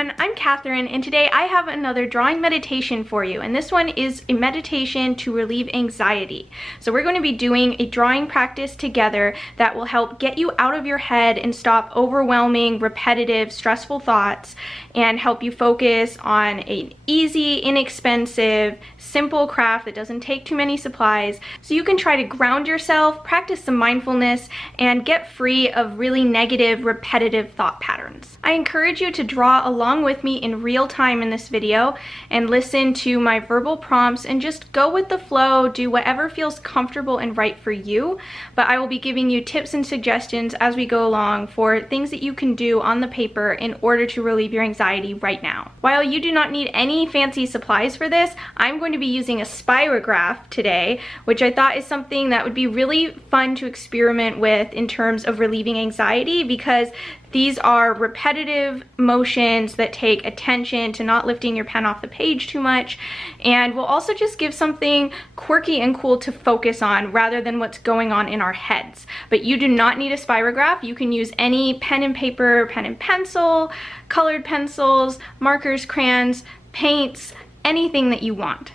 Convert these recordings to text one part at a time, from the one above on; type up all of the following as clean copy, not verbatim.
everyone, I'm Catherine, and today I have another drawing meditation for you, and this one is a meditation to relieve anxiety. So we're going to be doing a drawing practice together that will help get you out of your head and stop overwhelming, repetitive, stressful thoughts, and help you focus on an easy, inexpensive, simple craft that doesn't take too many supplies, so you can try to ground yourself, practice some mindfulness, and get free of really negative, repetitive thought patterns. I encourage you to draw along with me in real time in this video and listen to my verbal prompts and just go with the flow, do whatever feels comfortable and right for you. But I will be giving you tips and suggestions as we go along for things that you can do on the paper in order to relieve your anxiety right now. While you do not need any fancy supplies for this, I'm going to be using a Spirograph today, which I thought is something that would be really fun to experiment with in terms of relieving anxiety, because these are repetitive motions that take attention to not lifting your pen off the page too much, and will also just give something quirky and cool to focus on rather than what's going on in our heads. But you do not need a Spirograph. You can use any pen and paper, pen and pencil, colored pencils, markers, crayons, paints, anything that you want.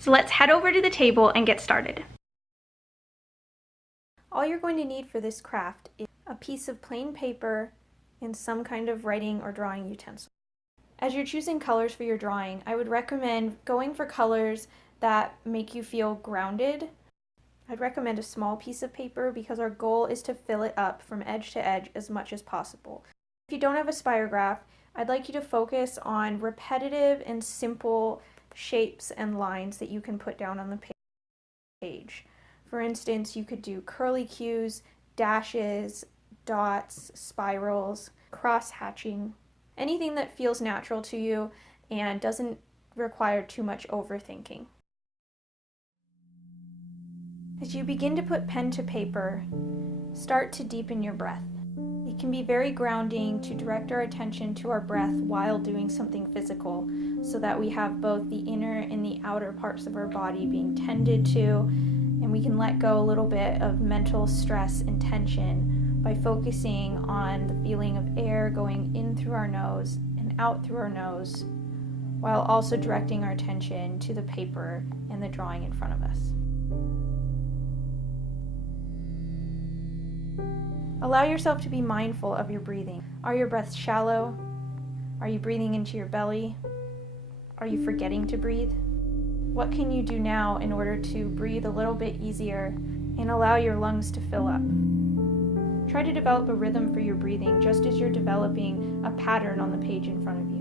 So let's head over to the table and get started. All you're going to need for this craft is a piece of plain paper and some kind of writing or drawing utensil. As you're choosing colors for your drawing, I would recommend going for colors that make you feel grounded. I'd recommend a small piece of paper because our goal is to fill it up from edge to edge as much as possible. If you don't have a Spirograph, I'd like you to focus on repetitive and simple shapes and lines that you can put down on the page. For instance, you could do curlicues, dashes, dots, spirals, cross-hatching, anything that feels natural to you and doesn't require too much overthinking. As you begin to put pen to paper, start to deepen your breath. It can be very grounding to direct our attention to our breath while doing something physical, so that we have both the inner and the outer parts of our body being tended to, and we can let go a little bit of mental stress and tension by focusing on the feeling of air going in through our nose and out through our nose, while also directing our attention to the paper and the drawing in front of us. Allow yourself to be mindful of your breathing. Are your breaths shallow? Are you breathing into your belly? Are you forgetting to breathe? What can you do now in order to breathe a little bit easier and allow your lungs to fill up? Try to develop a rhythm for your breathing just as you're developing a pattern on the page in front of you.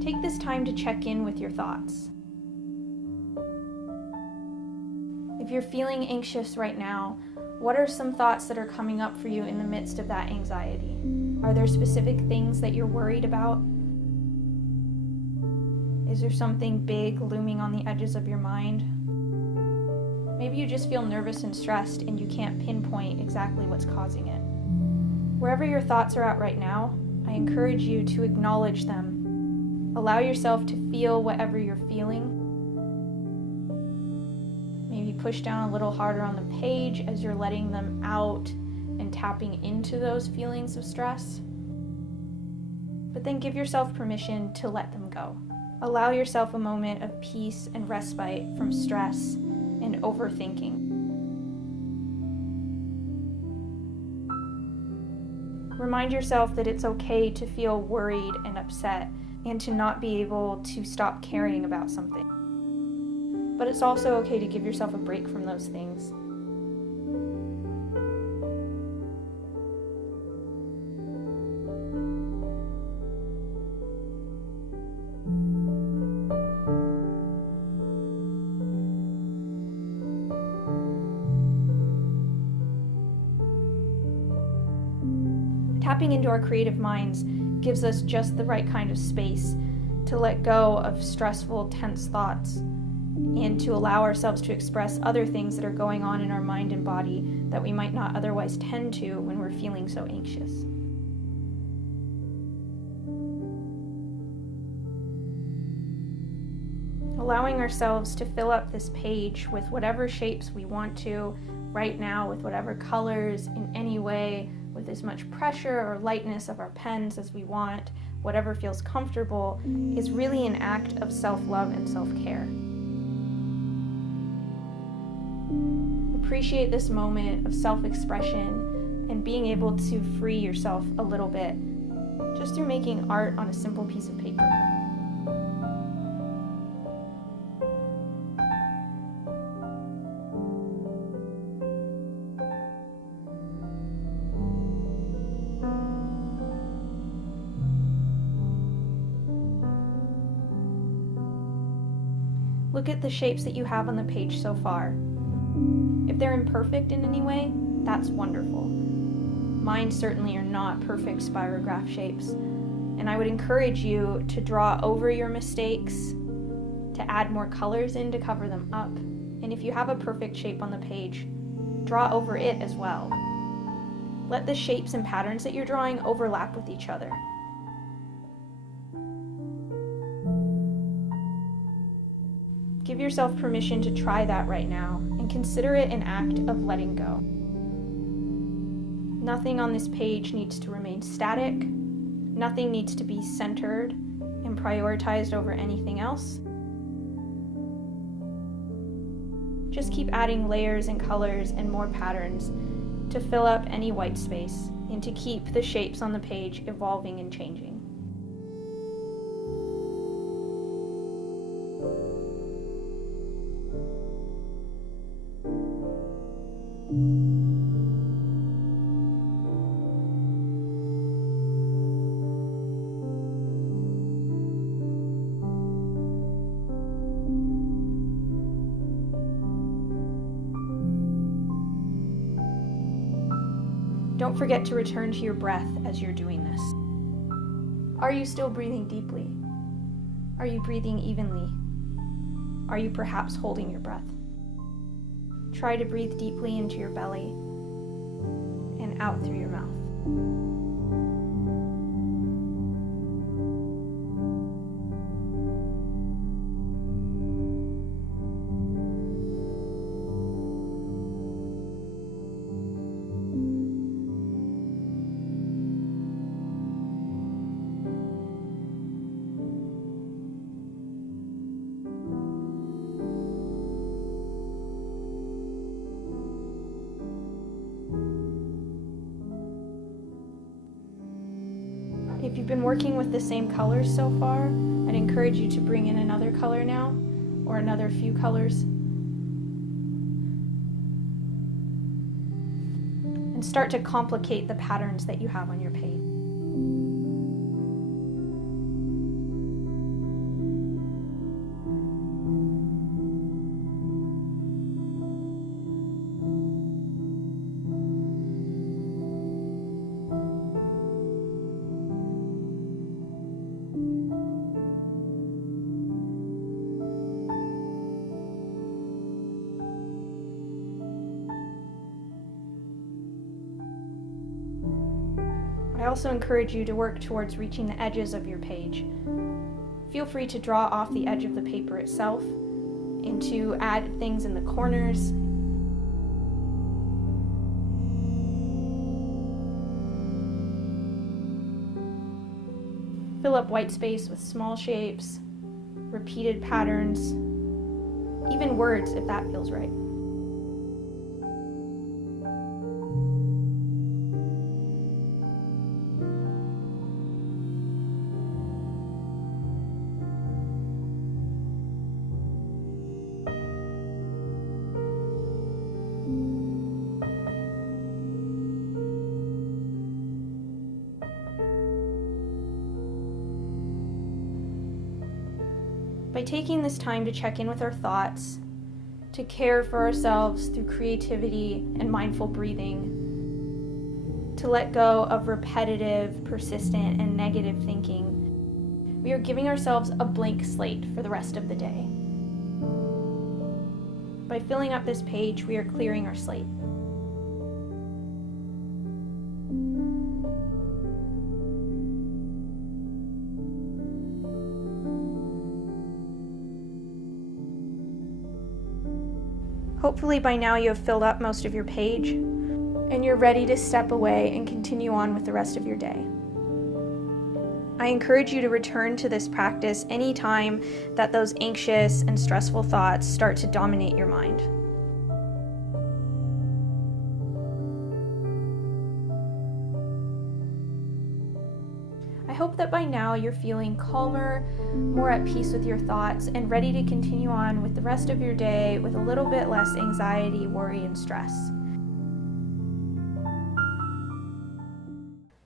Take this time to check in with your thoughts. If you're feeling anxious right now, what are some thoughts that are coming up for you in the midst of that anxiety? Are there specific things that you're worried about? Is there something big looming on the edges of your mind? Maybe you just feel nervous and stressed and you can't pinpoint exactly what's causing it. Wherever your thoughts are at right now, I encourage you to acknowledge them. Allow yourself to feel whatever you're feeling. Maybe push down a little harder on the page as you're letting them out and tapping into those feelings of stress. But then give yourself permission to let them go. Allow yourself a moment of peace and respite from stress and overthinking. Remind yourself that it's okay to feel worried and upset and to not be able to stop caring about something. But it's also okay to give yourself a break from those things. Tapping into our creative minds gives us just the right kind of space to let go of stressful, tense thoughts and to allow ourselves to express other things that are going on in our mind and body that we might not otherwise tend to when we're feeling so anxious. Allowing ourselves to fill up this page with whatever shapes we want to right now, with whatever colors in any way, with as much pressure or lightness of our pens as we want, whatever feels comfortable, is really an act of self-love and self-care. Appreciate this moment of self-expression and being able to free yourself a little bit just through making art on a simple piece of paper. Look at the shapes that you have on the page so far. If they're imperfect in any way, that's wonderful. Mine certainly are not perfect spirograph shapes, and I would encourage you to draw over your mistakes, to add more colors in to cover them up, and if you have a perfect shape on the page, draw over it as well. Let the shapes and patterns that you're drawing overlap with each other. Give yourself permission to try that right now and consider it an act of letting go. Nothing on this page needs to remain static. Nothing needs to be centered and prioritized over anything else. Just keep adding layers and colors and more patterns to fill up any white space and to keep the shapes on the page evolving and changing. Don't forget to return to your breath as you're doing this. Are you still breathing deeply? Are you breathing evenly? Are you perhaps holding your breath? Try to breathe deeply into your belly and out through your mouth. If you've been working with the same colors so far, I'd encourage you to bring in another color now, or another few colors, and start to complicate the patterns that you have on your page. I also encourage you to work towards reaching the edges of your page. Feel free to draw off the edge of the paper itself and to add things in the corners. Fill up white space with small shapes, repeated patterns, even words if that feels right. By taking this time to check in with our thoughts, to care for ourselves through creativity and mindful breathing, to let go of repetitive, persistent, and negative thinking, we are giving ourselves a blank slate for the rest of the day. By filling up this page, we are clearing our slate. Hopefully by now you have filled up most of your page, and you're ready to step away and continue on with the rest of your day. I encourage you to return to this practice anytime that those anxious and stressful thoughts start to dominate your mind. I hope that by now you're feeling calmer, more at peace with your thoughts, and ready to continue on with the rest of your day with a little bit less anxiety, worry, and stress.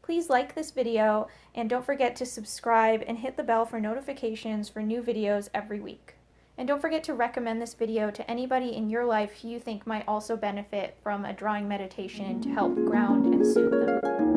Please like this video, and don't forget to subscribe and hit the bell for notifications for new videos every week. And don't forget to recommend this video to anybody in your life who you think might also benefit from a drawing meditation to help ground and soothe them.